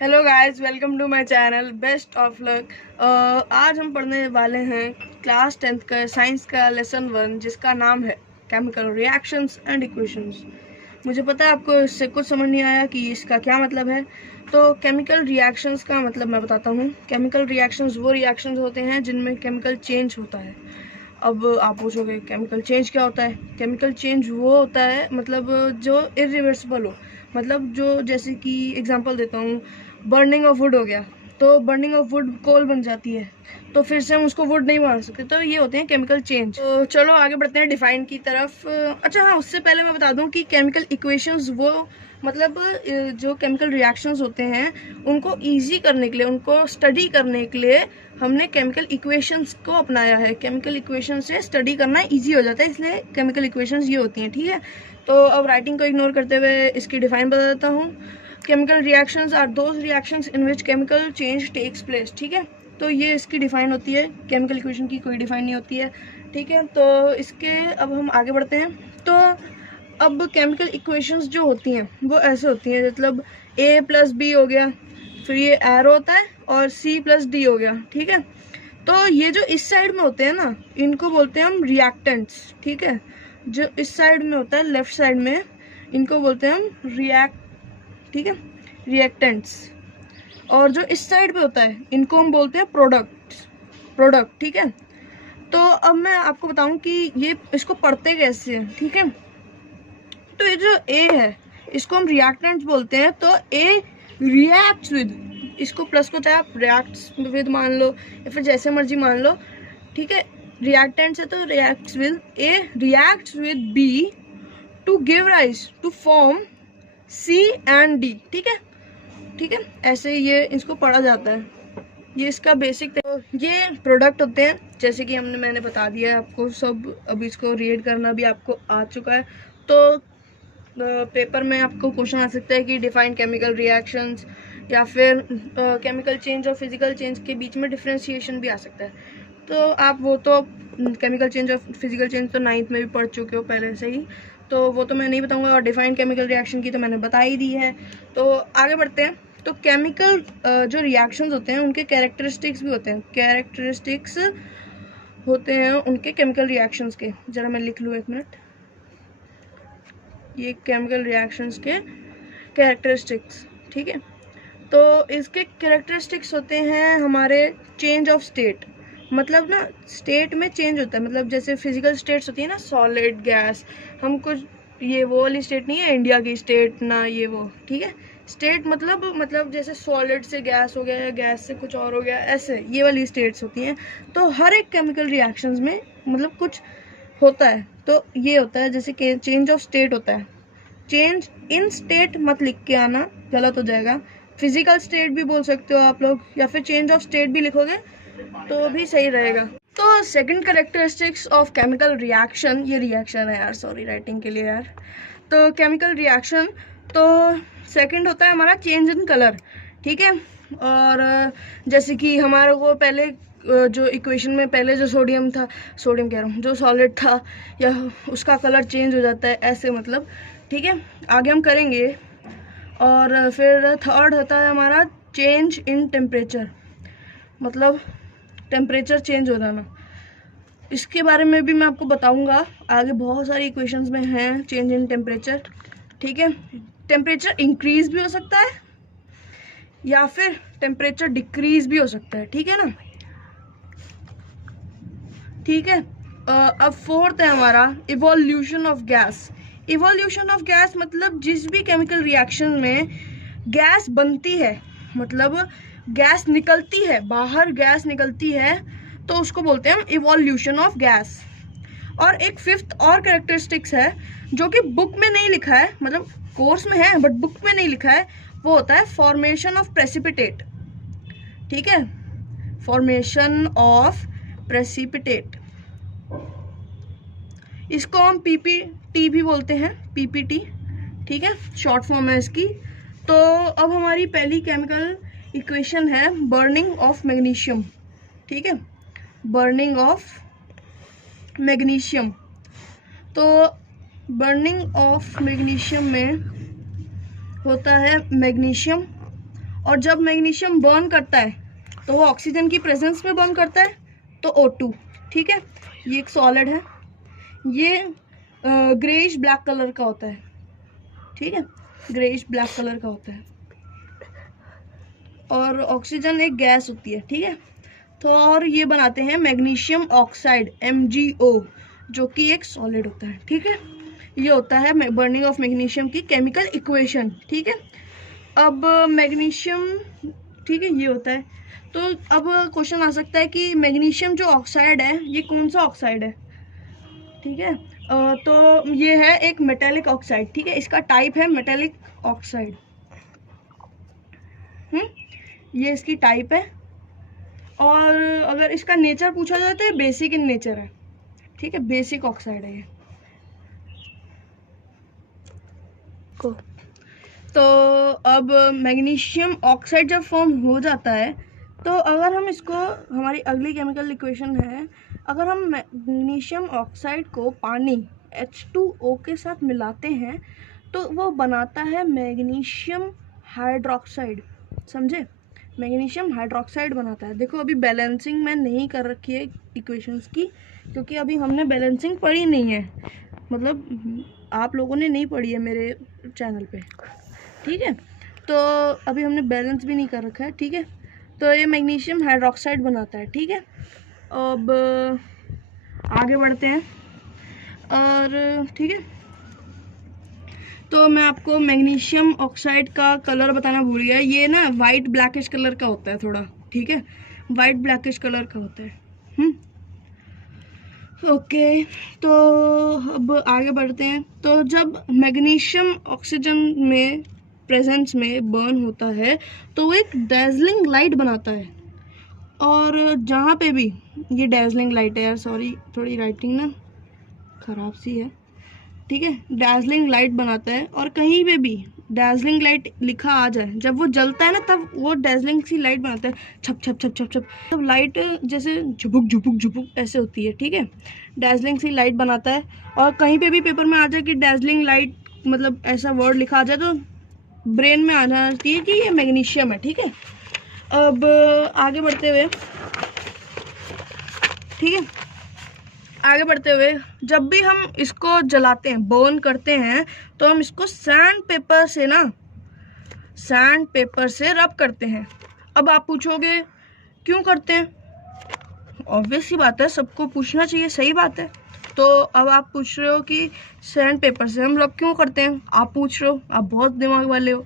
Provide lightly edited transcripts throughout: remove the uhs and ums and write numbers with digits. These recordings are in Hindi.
Hello guys, welcome to my channel best of luck. आज हम पढ़ने वाले हैं क्लास 10th का साइंस का लेसन 1, जिसका नाम है केमिकल रिएक्शंस एंड इक्वेशंस। मुझे पता है आपको इससे कुछ समझ नहीं आया कि इसका क्या मतलब है। तो केमिकल रिएक्शंस का मतलब मैं बताता हूँ। केमिकल रिएक्शंस वो रिएक्शंस होते हैं जिनमें केमिकल चेंज होता है। अब आप पूछोगे केमिकल चेंज क्या होता है। केमिकल चेंज वो होता है मतलब जो इरिवर्सिबल हो, मतलब जो, जैसे कि एग्जांपल देता हूँ, बर्निंग ऑफ वुड हो गया। तो बर्निंग ऑफ वुड कोल बन जाती है, तो फिर से हम उसको वुड नहीं मार सकते। तो ये होते हैं केमिकल चेंज। तो चलो आगे बढ़ते हैं डिफाइन की तरफ। अच्छा हाँ, उससे पहले मैं बता दूं कि केमिकल इक्वेशंस वो मतलब जो केमिकल रिएक्शंस होते हैं उनको इजी करने के लिए, उनको स्टडी करने के लिए हमने केमिकल इक्वेशंस को अपनाया है। केमिकल इक्वेशन से स्टडी करना इजी हो जाता है, इसलिए केमिकल इक्वेशंस ये होती हैं। ठीक है, तो अब राइटिंग को इग्नोर करते हुए इसकी डिफाइन बता देता हूँ। Chemical reactions are those reactions in which chemical change takes place. ठीक है, तो ये इसकी डिफाइन होती है। केमिकल इक्वेशन की कोई डिफाइन नहीं होती है। ठीक है, तो इसके अब हम आगे बढ़ते हैं। तो अब केमिकल इक्वेशंस जो होती हैं वो ऐसे होती हैं, मतलब a प्लस बी हो गया, फिर ये एरो होता है, और c प्लस डी हो गया। ठीक है, तो ये जो इस साइड में होते हैं ना, इनको बोलते हैं हम रिएक्टेंट्स। ठीक है, जो इस साइड में होता है लेफ्ट साइड में, इनको बोलते हैं हम ठीक है, रिएक्टेंट्स। और जो इस साइड पे होता है इनको हम बोलते हैं प्रोडक्ट। ठीक है, तो अब मैं आपको बताऊं कि ये इसको पढ़ते कैसे हैं। ठीक है, तो ये जो ए है इसको हम रिएक्टेंट्स बोलते हैं। तो ए रिएक्ट्स विद, इसको प्लस को चाहे आप रिएक्ट्स विद मान लो या फिर जैसे मर्जी मान लो। ठीक है, रिएक्टेंट्स है तो reacts with, A reacts with B to give rise to form C and D. ठीक है, ठीक है, ऐसे ये इसको पढ़ा जाता है। ये इसका बेसिक। तो ये प्रोडक्ट होते हैं, जैसे कि मैंने बता दिया है आपको सब। अब इसको रीड करना भी आपको आ चुका है। तो पेपर में आपको क्वेश्चन आ सकता है कि डिफाइन केमिकल रिएक्शंस, या फिर केमिकल चेंज और फिजिकल चेंज के बीच में डिफ्रेंशिएशन भी आ सकता है। तो आप वो तो केमिकल चेंज और फिजिकल चेंज तो 9th में भी पढ़ चुके हो पहले से ही, तो वो तो मैं नहीं बताऊंगा। और डिफाइन केमिकल रिएक्शन की तो मैंने बता ही दी है। तो आगे बढ़ते हैं। तो केमिकल जो रिएक्शंस होते हैं उनके कैरेक्टरिस्टिक्स भी होते हैं। कैरेक्टरिस्टिक्स होते हैं उनके केमिकल रिएक्शंस के, ज़रा मैं लिख लूँ एक मिनट। ये केमिकल रिएक्शंस के कैरेक्टरिस्टिक्स। ठीक है, तो इसके कैरेक्टरिस्टिक्स होते हैं हमारे चेंज ऑफ स्टेट, मतलब ना स्टेट में चेंज होता है। मतलब जैसे फिजिकल स्टेट्स होती है ना, सॉलिड, गैस, हम कुछ, ये वो वाली स्टेट नहीं है इंडिया की स्टेट ना, ये वो। ठीक है, स्टेट मतलब जैसे सॉलिड से गैस हो गया या गैस से कुछ और हो गया, ऐसे ये वाली स्टेट्स होती हैं। तो हर एक केमिकल रिएक्शंस में मतलब कुछ होता है। तो ये होता है जैसे कि चेंज ऑफ स्टेट होता है। चेंज इन स्टेट मत लिख के आना, गलत हो जाएगा। फिजिकल स्टेट भी बोल सकते हो आप लोग, या फिर चेंज ऑफ स्टेट भी लिखोगे तो भी सही रहेगा। तो second characteristics of chemical reaction, ये रिएक्शन है यार, सॉरी राइटिंग के लिए यार। तो केमिकल रिएक्शन, तो सेकंड होता है हमारा चेंज इन कलर। ठीक है, और जैसे कि हमारे को पहले जो इक्वेशन में पहले जो सोडियम था, सोडियम कह रहा हूँ, जो सॉलिड था, या उसका कलर चेंज हो जाता है ऐसे, मतलब। ठीक है, आगे हम करेंगे। और फिर थर्ड होता है हमारा चेंज इन टेम्परेचर, मतलब टेम्परेचर चेंज हो जाना। इसके बारे में भी मैं आपको बताऊंगा आगे, बहुत सारी इक्वेशंस में हैं चेंज इन टेम्परेचर। ठीक है, टेम्परेचर इंक्रीज भी हो सकता है या फिर टेम्परेचर डिक्रीज भी हो सकता है। ठीक है ना, ठीक है। अब फोर्थ है हमारा evolution of gas. Evolution of gas मतलब जिस भी केमिकल रिएक्शन में गैस बनती है, मतलब गैस निकलती है बाहर, गैस निकलती है, तो उसको बोलते हैं हम इवोल्यूशन ऑफ गैस। और एक फिफ्थ और कैरेक्टरिस्टिक्स है जो कि बुक में नहीं लिखा है, मतलब कोर्स में है बट बुक में नहीं लिखा है, वो होता है फॉर्मेशन ऑफ प्रेसिपिटेट। ठीक है, फॉर्मेशन ऑफ प्रेसिपिटेट, इसको हम पीपीटी भी बोलते हैं, पीपीटी। ठीक है, शॉर्ट फॉर्म है इसकी। तो अब हमारी पहली केमिकल इक्वेशन है बर्निंग ऑफ मैग्नीशियम। ठीक है, बर्निंग ऑफ मैग्नीशियम। तो बर्निंग ऑफ मैग्नीशियम में होता है मैग्नीशियम और जब मैग्नीशियम बर्न करता है तो वो ऑक्सीजन की प्रेजेंस में बर्न करता है, तो O2, ठीक है। ये एक सॉलिड है, ये ग्रेइश ब्लैक कलर का होता है, ठीक है, ग्रेइश ब्लैक कलर का होता है। और ऑक्सीजन एक गैस होती है, ठीक है। तो और ये बनाते हैं मैग्नीशियम ऑक्साइड MgO, जो कि एक सॉलिड होता है, ठीक है। ये होता है बर्निंग ऑफ मैग्नीशियम की केमिकल इक्वेशन, ठीक है। अब मैग्नीशियम, ठीक है, ये होता है। तो अब क्वेश्चन आ सकता है कि मैग्नीशियम जो ऑक्साइड है ये कौन सा ऑक्साइड है, ठीक है। तो ये है एक मेटेलिक ऑक्साइड, ठीक है, इसका टाइप है मेटेलिक ऑक्साइड। ये इसकी टाइप है। और अगर इसका नेचर पूछा जाए तो ये बेसिक इन नेचर है, ठीक है, बेसिक ऑक्साइड है ये। तो अब मैग्नीशियम ऑक्साइड जब फॉर्म हो जाता है तो अगर हम इसको, हमारी अगली केमिकल इक्वेशन है, अगर हम मैग्नीशियम ऑक्साइड को पानी H2O के साथ मिलाते हैं तो वो बनाता है मैग्नीशियम हाइड्रोक्साइड, समझे, मैग्नीशियम हाइड्रोक्साइड बनाता है। देखो अभी बैलेंसिंग मैं नहीं कर रखी है इक्वेशंस की, क्योंकि अभी हमने बैलेंसिंग पढ़ी नहीं है, मतलब आप लोगों ने नहीं पढ़ी है मेरे चैनल पे, ठीक है। तो अभी हमने बैलेंस भी नहीं कर रखा है, ठीक है। तो ये मैग्नीशियम हाइड्रोक्साइड बनाता है, ठीक है। अब आगे बढ़ते हैं, और ठीक है, तो मैं आपको मैग्नीशियम ऑक्साइड का कलर बताना भूल गया। ये ना वाइट ब्लैकिश कलर का होता है थोड़ा, ठीक है, वाइट ब्लैकिश कलर का होता है। ओके, तो अब आगे बढ़ते हैं। तो जब मैग्नीशियम ऑक्सीजन में प्रेजेंस में बर्न होता है तो वो एक डैज़लिंग लाइट बनाता है। और जहाँ पे भी ये डैज़लिंग लाइट है, यार सॉरी थोड़ी राइटिंग ना ख़राब सी है, ठीक है, डैज़लिंग लाइट बनाता है। और कहीं पे भी डैज़लिंग लाइट लिखा आ जाए, जब वो जलता है ना तब वो डैज़लिंग सी लाइट बनाता है, छप छप छप छप छप, तब लाइट जैसे झुपुक झुपुक झुपुक ऐसे होती है, ठीक है, डैज़लिंग सी लाइट बनाता है। और कहीं पे भी पेपर में आ जाए कि डैज़लिंग लाइट मतलब ऐसा वर्ड लिखा आ जाए तो ब्रेन में आ जाती है कि ये मैग्नीशियम है, ठीक है। अब आगे बढ़ते हुए, ठीक है, आगे बढ़ते हुए जब भी हम इसको जलाते हैं, बर्न करते हैं, तो हम इसको सैंड पेपर से ना, सैंड पेपर से रब करते हैं। अब आप पूछोगे क्यों करते हैं, ऑब्वियस सी बात है, सबको पूछना चाहिए, सही बात है। तो अब आप पूछ रहे हो कि सैंड पेपर से हम रब क्यों करते हैं, आप पूछ रहे हो, आप बहुत दिमाग वाले हो।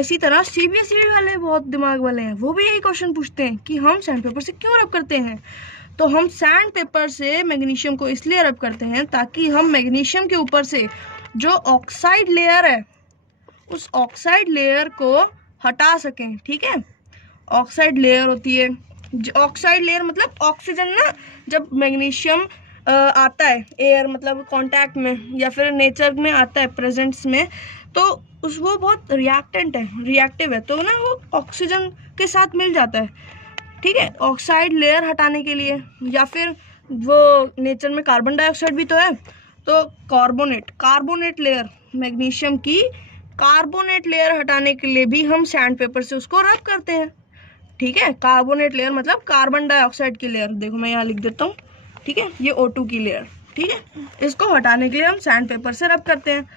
इसी तरह CBSE वाले बहुत दिमाग वाले हैं, वो भी यही क्वेश्चन पूछते हैं कि हम सैंड पेपर से क्यों रब करते हैं। तो हम सैंड पेपर से मैग्नीशियम को इसलिए रब करते हैं ताकि हम मैग्नीशियम के ऊपर से जो ऑक्साइड लेयर है उस ऑक्साइड लेयर को हटा सकें, ठीक है। ऑक्साइड लेयर होती है, ऑक्साइड लेयर मतलब ऑक्सीजन ना, जब मैग्नीशियम आता है एयर मतलब कांटेक्ट में या फिर नेचर में आता है प्रेजेंस में, तो उस वो बहुत रिएक्टेंट है, रिएक्टिव है, तो ना वो ऑक्सीजन के साथ मिल जाता है, ठीक है, ऑक्साइड लेयर हटाने के लिए। या फिर वो नेचर में कार्बन डाइऑक्साइड भी तो है, तो कार्बोनेट लेयर, मैग्नीशियम की कार्बोनेट लेयर हटाने के लिए भी हम सैंड पेपर से उसको रब करते हैं, ठीक है। कार्बोनेट लेयर मतलब कार्बन डाइऑक्साइड की लेयर, देखो मैं यहाँ लिख देता हूँ, ठीक है, ये O2 की लेयर, ठीक है, इसको हटाने के लिए हम सैंड पेपर से रब करते हैं।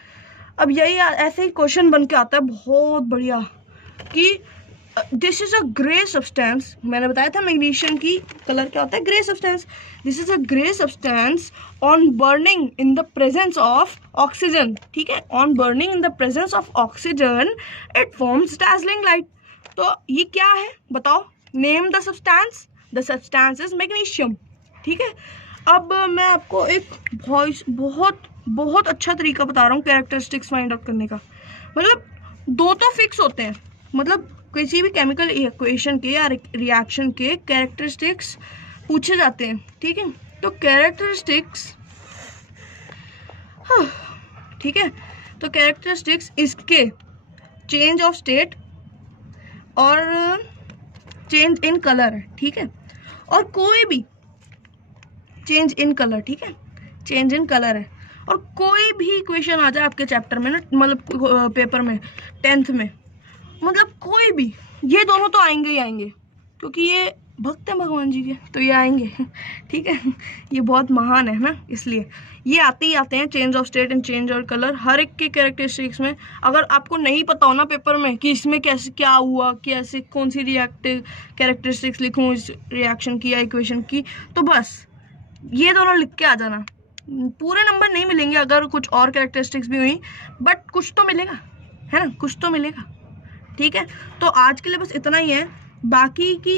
अब यही ऐसे ही क्वेश्चन बन के आता है बहुत बढ़िया कि this is a grey substance, मैंने बताया था मैग्नीशियम की कलर क्या होता है, grey substance. This is a grey substance on burning in the presence of oxygen, ठीक है, on burning in the presence of oxygen it forms dazzling light. तो ये क्या है बताओ, name the substance, the substance is magnesium, ठीक है। अब मैं आपको एक बहुत अच्छा तरीका बता रहा हूँ कैरेक्टरिस्टिक्स फाइंड आउट करने का। मतलब दो तो फिक्स होते हैं, मतलब किसी भी केमिकल इक्वेशन के या रिएक्शन के कैरेक्टरिस्टिक्स पूछे जाते हैं, ठीक है। तो कैरेक्टरिस्टिक्स, ठीक है, तो कैरेक्टरिस्टिक्स इसके चेंज ऑफ स्टेट और चेंज इन कलर है, ठीक है। और कोई भी चेंज इन कलर, ठीक है, चेंज इन कलर है। और कोई भी इक्वेशन आ जाए आपके चैप्टर में ना, मतलब पेपर में 10th में, मतलब कोई भी ये दोनों तो आएंगे ही आएंगे, क्योंकि ये भक्त हैं भगवान जी के, तो ये आएंगे। ठीक है, ये बहुत महान है ना, इसलिए ये आते ही आते हैं। Change of state and change of colour, हर एक के कैरेक्टरिस्टिक्स में अगर आपको नहीं पता हो ना पेपर में कि इसमें कैसे क्या हुआ, कैसे कौन सी रिएक्टिव कैरेक्टरिस्टिक्स लिखूं इस रिएक्शन की या इक्वेशन की, तो बस ये दोनों लिख के आ जाना। पूरे नंबर नहीं मिलेंगे अगर कुछ और कैरेक्टरिस्टिक्स भी हुई, बट कुछ तो मिलेगा, है ना, कुछ तो मिलेगा। ठीक है, तो आज के लिए बस इतना ही है। बाकी की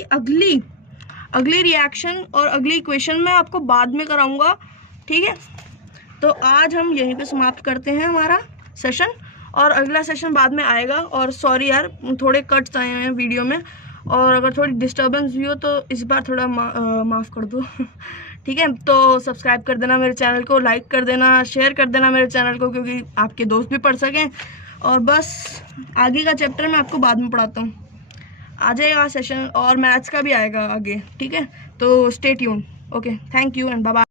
अगली रिएक्शन और अगली इक्वेशन मैं आपको बाद में कराऊंगा। ठीक है, तो आज हम यहीं पे समाप्त करते हैं हमारा सेशन, और अगला सेशन बाद में आएगा। और सॉरी यार, थोड़े कट्स आए हैं वीडियो में, और अगर थोड़ी डिस्टर्बेंस भी हो तो इस बार थोड़ा माफ़ कर दो। ठीक है, तो सब्सक्राइब कर देना मेरे चैनल को, लाइक कर देना, शेयर कर देना मेरे चैनल को, क्योंकि आपके दोस्त भी पढ़ सकें। और बस आगे का चैप्टर मैं आपको बाद में पढ़ाता हूँ, आ जाएगा सेशन, और मैथ्स का भी आएगा आगे। ठीक है, तो stay tuned. Okay, thank you and bye bye.